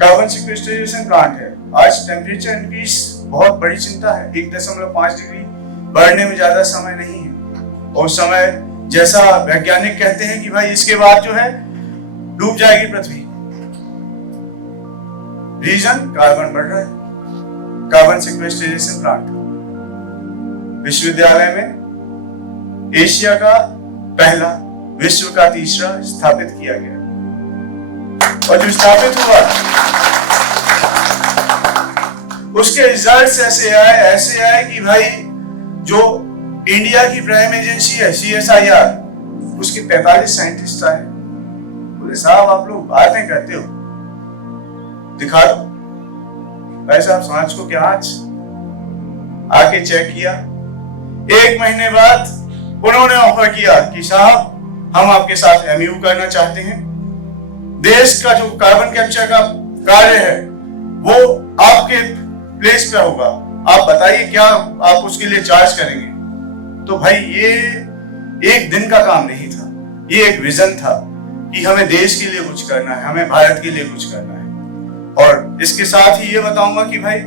कार्बन सिक्वेस्ट्रेशन प्लांट है, आज टेम्परेचर इंक्रीज बहुत बड़ी चिंता है। 1.5 डिग्री बढ़ने में ज्यादा समय नहीं है, और समय जैसा वैज्ञानिक कहते हैं कि भाई इसके बाद जो है डूब जाएगी पृथ्वी। रीजन कार्बन बढ़ रहा है, कार्बन सिक्वेस्ट्रेशन प्लांट विश्वविद्यालय में एशिया का पहला, विश्व का तीसरा स्थापित किया गया, और जो स्थापित हुआ उसके रिजल्ट्स ऐसे आए कि भाई जो इंडिया की प्राइम एजेंसी है CSIR, उसके 45 साइंटिस्ट आए। बोले साहब आप लोग बातें करते हो, दिखा दो। भाई साहब सांच को क्या आज आके चेक किया, 1 महीने बाद उन्होंने ऑफर किया कि साहब हम आपके साथ MOU करना चाहते हैं, देश का जो कार्बन कैप्चर का कार्य है वो आपके प्लेस पे होगा, आप बताइए क्या आप उसके लिए चार्ज करेंगे। तो भाई ये एक दिन का काम नहीं था, ये एक विजन था कि हमें देश के लिए कुछ करना है, हमें भारत के लिए कुछ करना है। और इसके साथ ही ये बताऊंगा कि भाई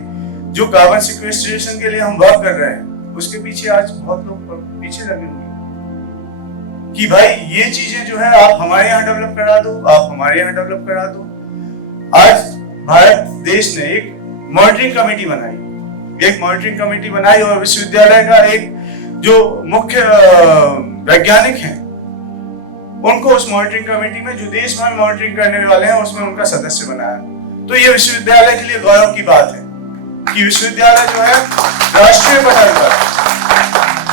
जो कार्बन सिक्वेस्ट्रेशन के लिए हम वर्क कर रहे हैं, उसके पीछे आज बहुत लोग पीछे लगे हुए कि भाई ये चीजें जो है आप हमारे यहाँ डेवलप करा दो, आप हमारे यहाँ डेवलप करा दो। आज भारत देश ने एक मॉनिटरिंग कमेटी बनाई, और विश्वविद्यालय का एक जो मुख्य वैज्ञानिक हैं उनको उस मॉनिटरिंग कमेटी में, जो देश भर मॉनिटरिंग करने वाले हैं, उसमें उनका सदस्य बनाया। तो ये विश्वविद्यालय के लिए गौरव की बात है कि विश्वविद्यालय जो है राष्ट्रीय पटल पर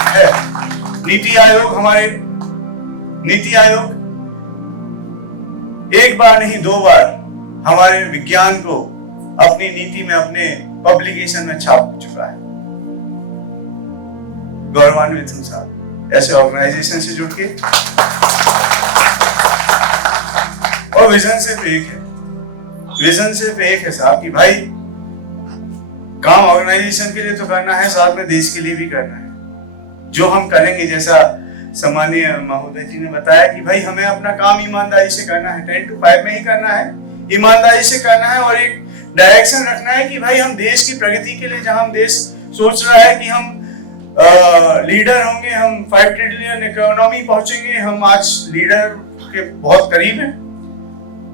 है। नीति आयोग एक बार नहीं 2 बार हमारे विज्ञान को अपनी नीति में, अपने पब्लिकेशन में छाप चुका है। गौरवान्वित हूं साहब ऐसे ऑर्गेनाइजेशन से जुड़ के। और विजन सिर्फ एक है, विजन सिर्फ एक है साहब कि भाई काम ऑर्गेनाइजेशन के लिए तो करना है, साथ में देश के लिए भी करना है। जो हम करेंगे, जैसा सम्मानीय महोदय जी ने बताया कि भाई हमें अपना काम ईमानदारी से करना है, 10 to 5 में ही करना है, ईमानदारी से करना है और एक डायरेक्शन रखना है कि भाई हम देश की प्रगति के लिए, जहां हम देश सोच रहा है कि हम लीडर होंगे, हम 5 ट्रिलियन इकोनॉमी पहुंचेंगे, हम आज लीडर के बहुत करीब हैं,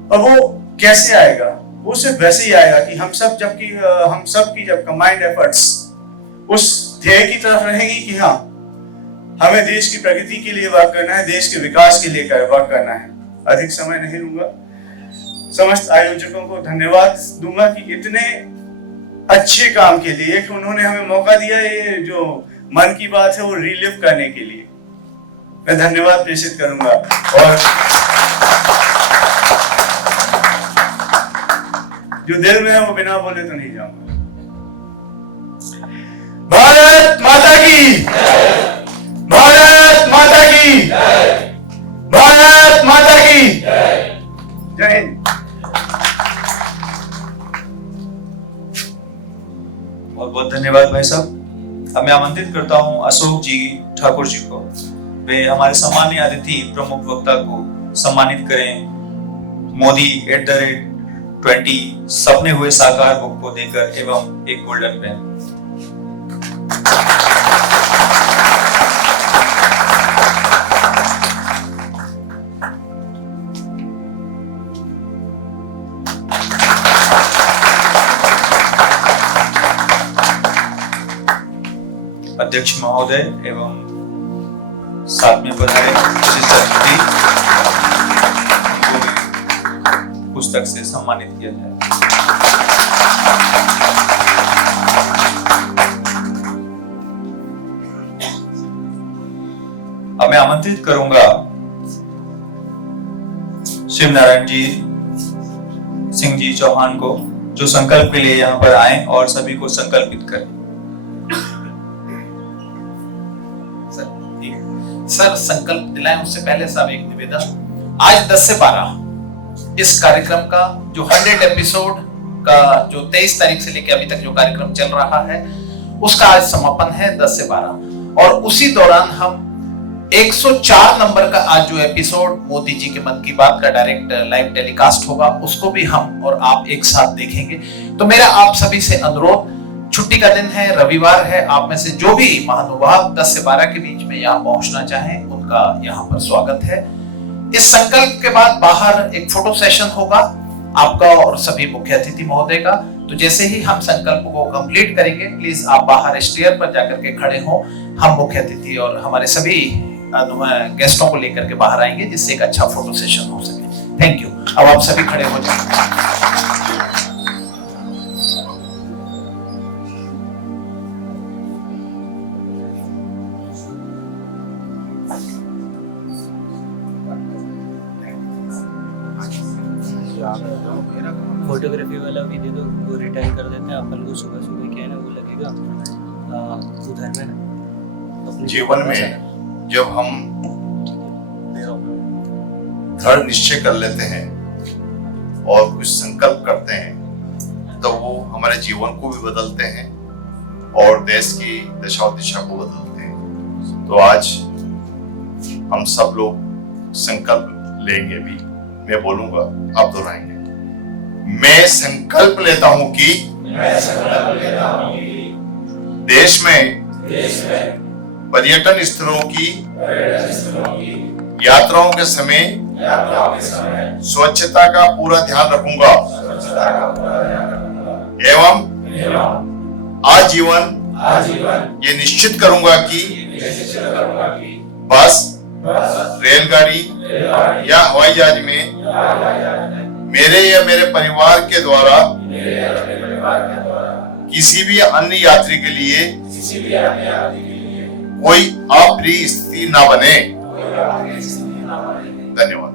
और वो कैसे आएगा? वो सिर्फ वैसे ही आएगा कि हम सब की जब कंबाइंड एफर्ट्स उस ध्येय की तरफ रहेंगी कि हाँ हमें देश की प्रगति के लिए वर्क करना है, देश के विकास के लिए वर्क करना है। अधिक समय नहीं लूंगा, समस्त आयोजकों को धन्यवाद दूंगा कि इतने अच्छे काम के लिए कि उन्होंने हमें मौका दिया, ये जो मन की बात है वो रिलीव करने के लिए मैं धन्यवाद प्रेषित करूंगा। और जो दिल में है वो बिना बोले तो नहीं जाऊंगा। भारत माता की, भारत माता की, भारत माता की जय हिंद। बहुत बहुत धन्यवाद भाई साहब। अब मैं आमंत्रित करता हूं अशोक जी ठाकुर जी को, वे हमारे सम्मानीय अतिथि प्रमुख वक्ता को सम्मानित करें मोदी @20 सपने हुए साकार बुक को देकर एवं एक गोल्डन पेन। अध्यक्ष महोदय एवं साथ में पधारे विशिष्ट अतिथि उनको पुस्तक से सम्मानित किया जाए। अब मैं आमंत्रित करूंगा शिव नारायण जी सिंह जी चौहान को, जो संकल्प के लिए यहाँ पर आए और सभी को संकल्पित करें। सर संकल्प दिलाएं उससे पहले साहब एक निवेदन, आज 10 से 12 इस कार्यक्रम का जो 100 एपिसोड का जो 23 तारीख से लेकर अभी तक जो कार्यक्रम चल रहा है उसका आज समापन है 10 से 12, और उसी दौरान हम 104 नंबर का आज जो एपिसोड मोदी जी के मन की बात का डायरेक्ट लाइव टेलीकास्ट होगा उसको भी हम और आप एक साथ देखेंगे। तो मेरा आप सभी से अनुरोध, छुट्टी का दिन है, रविवार है, आप में से जो भी महानुभाव 10 से 12 के बीच में यहाँ पहुंचना चाहें उनका यहाँ पर स्वागत है। इस संकल्प के बाद बाहर एक फोटो सेशन होगा आपका और सभी मुख्य अतिथि महोदय का। तो जैसे ही हम संकल्प को कंप्लीट करेंगे प्लीज आप बाहर स्टेयर पर जाकर के खड़े हो, हम मुख्य अतिथि और हमारे सभी गेस्टों को लेकर के बाहर आएंगे जिससे एक अच्छा फोटो सेशन हो सके। Thank you. अब आप सभी खड़े हो जाए। फोटोग्राफी वाला भी दे दो, वो रिटायर कर देते हैं अपन को, सुबह सुबह क्या है ना वो लगेगा उधर में ना। जीवन में जब हम दृढ़ निश्चय कर लेते हैं और कुछ संकल्प करते हैं तो वो हमारे जीवन को भी बदलते हैं और देश की दशा और दिशा को बदलते हैं। तो आज हम सब लोग संकल्प लेंगे भी, मैं बोलूंगा आप दोहराएंगे। मैं संकल्प लेता हूं कि देश में पर्यटन स्थलों की यात्राओं के समय स्वच्छता का पूरा ध्यान रखूंगा एवं आजीवन ये निश्चित करूंगा कि बस, रेलगाड़ी या हवाई जहाज में मेरे या मेरे परिवार के द्वारा किसी भी अन्य यात्री के लिए कोई अप्रिय स्थिति ना बने। धन्यवाद।